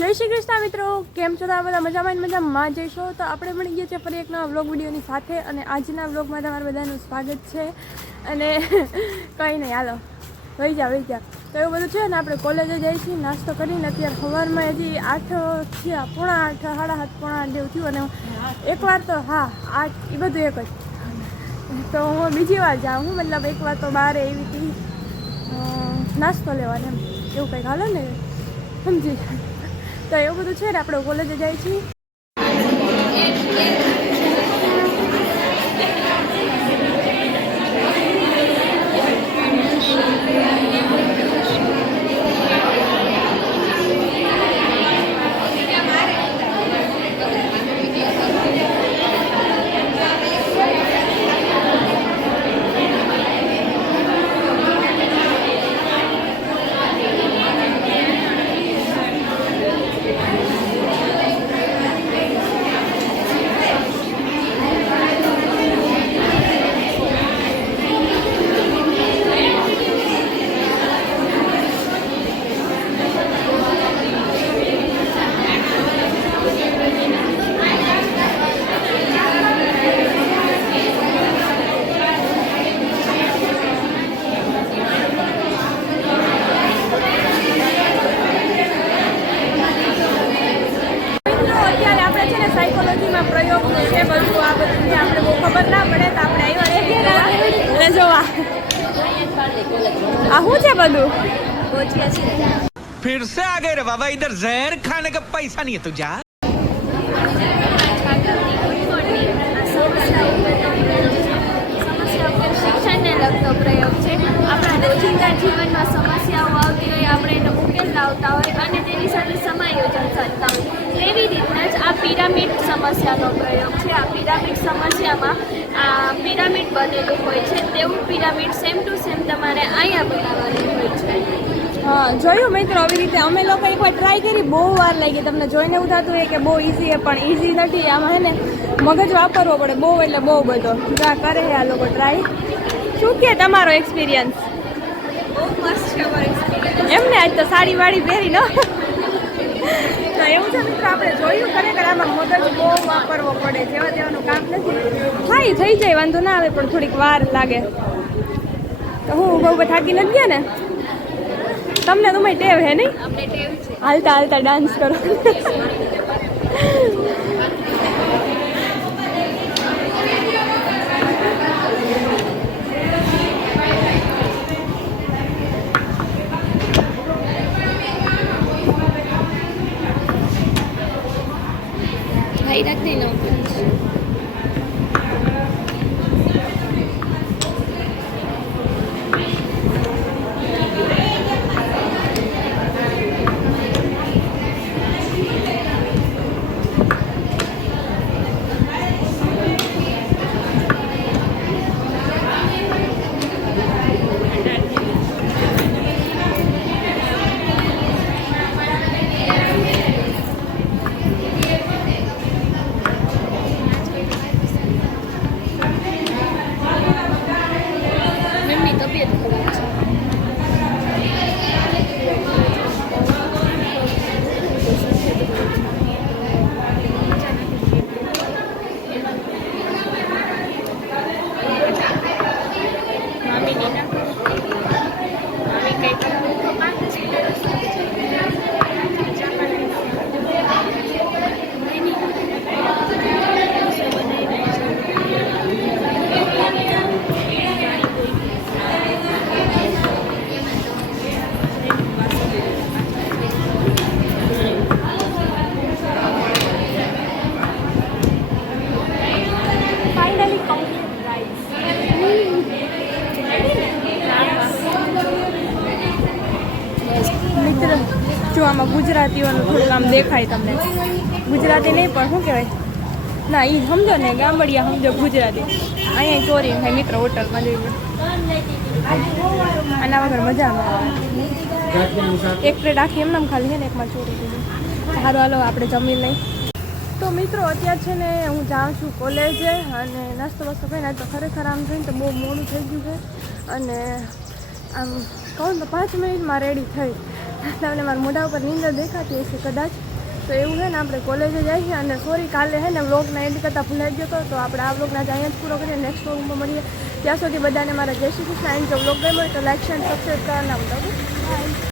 જય શ્રી કૃષ્ણ મિત્રો, કેમ છો? બધા મજામાં જઈશો તો આપણે મળી ગયા છે ફરી એક નવા વ્લોગ વિડીયોની સાથે. અને આજના વ્લોગમાં તમારું બધાનું સ્વાગત છે. અને કંઈ નહીં, હાલો વહી જા. તો એવું બધું છે ને, આપણે કોલેજે જઈએ છીએ નાસ્તો કરીને. અત્યારે સવારમાં હજી 8 થયા, 7:30, 7:30, 7:30 જેવું થયું. અને એકવાર તો 8 એ બધું એક જ. તો હું બીજી વાર જાઉં હું, મતલબ એકવાર તો બહાર એવી હતી નાસ્તો લેવાનો એમ એવું કંઈક હાલે ને, સમજી. તો એવું બધું છે ને, આપણે કોલેજે જઈએ છીએ. સાયકોલોજીમાં પ્રયોગ છે બધું. આ બધું આપણે બહુ ખબર ના પડે તો આપણે આવ્યા જોવા. આ શું છે બધું? फिर से आ गए रे बाबा, इधर जहर खाने का पैसा नहीं है तो जा। શિક્ષણને લગતો પ્રયોગ છે. આપણા રોજિંદા જીવનમાં સમસ્યાઓ આવતી હોય, આપણે એનો ઉકેલ લાવતા હોય અને તેની સાથે સમાયોજન કરતા હોય. તેવી રીતના જ આ પિરામિડ સમસ્યાનો પ્રયોગ છે. આ પિરામિડ સમસ્યામાં આ પિરામિડ બનેલું હોય છે. તેવું પિરામિડ સેમ ટુ સેમ તમારે અહીંયા બનાવવાનું હોય છે. હા, જોયું મિત્રો, આવી રીતે અમે લોકો એકવાર ટ્રાય કરી, બહુ વાર લાગી. તમને જોઈને એવું થતું હોય કે બહુ ઇઝી છે, પણ ઇઝી નથી. આમાં હે ને મગજ વાપરવો પડે બહુ, એટલે બહુ બધો. કરે છે આ લોકો ટ્રાય. શું કે તમારો એક્સપિરિયન્સ? બહુ મસ્ત છે અમારો એક્સપિરિયન્સ. એમને આજ તો સાડી વાડી પહેરી ન તો એવું છે મિત્રો, આપણે જોયું ખરેખર આમાં મગજ બહુ વાપરવો પડે. જેવા તેવાનું કામ નથી. હા, થઈ જાય, વાંધો ના આવે, પણ થોડીક વાર લાગે. તો હું બહુ થાકી નથી ગયા ને? તમને તો મેં ટેવ હે નહીં? અમને ટેવ છે. હાલતા હાલતા ડાન્સ કરો. ભાઈ રાખી લો. જો આમાં ગુજરાતીઓનું થોડુંક આમ દેખાય તમને. ગુજરાતી નહીં પણ શું કહેવાય ના, એ સમજો ને, ગામડિયા સમજો ગુજરાતી. અહીંયા ચોરી થાય મિત્રો, હોટલમાં જઈ આના વગર મજા આવે. એક પ્લેટ આખી એમને ખાલી છે ને, એકમાં ચોરી દીધી. સારું, હાલો આપણે જમી લઈ. તો મિત્રો અત્યારે છે ને હું જાઉં છું કોલેજે અને નાસ્તો વાસ્તો કરીને. તો ખરેખર આમ જોઈને તો બહુ મોડું થઈ ગયું છે અને આમ કહું તો 5 મિનિટમાં રેડી થઈ. તમને મારા મોઢા ઉપર નીંદર દેખાતી હશે કદાચ. તો એવું છે ને આપણે કોલેજે જઈએ અને સોરી કાલે છે ને વ્લોગના એન્ડ કરતાં ભૂલાઈ ગયો હતો તો આપણે આ વ્લોગના અહીંયા જ પૂરો કરીએ નેક્સ્ટ વ્લોગમાં મળીએ ત્યાં સુધી બધાને મારા જય શ્રી કૃષ્ણ એન્ડ જો વ્લોગ ગમ્યો હોય તો લાઈક શેર સબસ્ક્રાઈબ કરવાના ભૂલતા નહીં. બાય.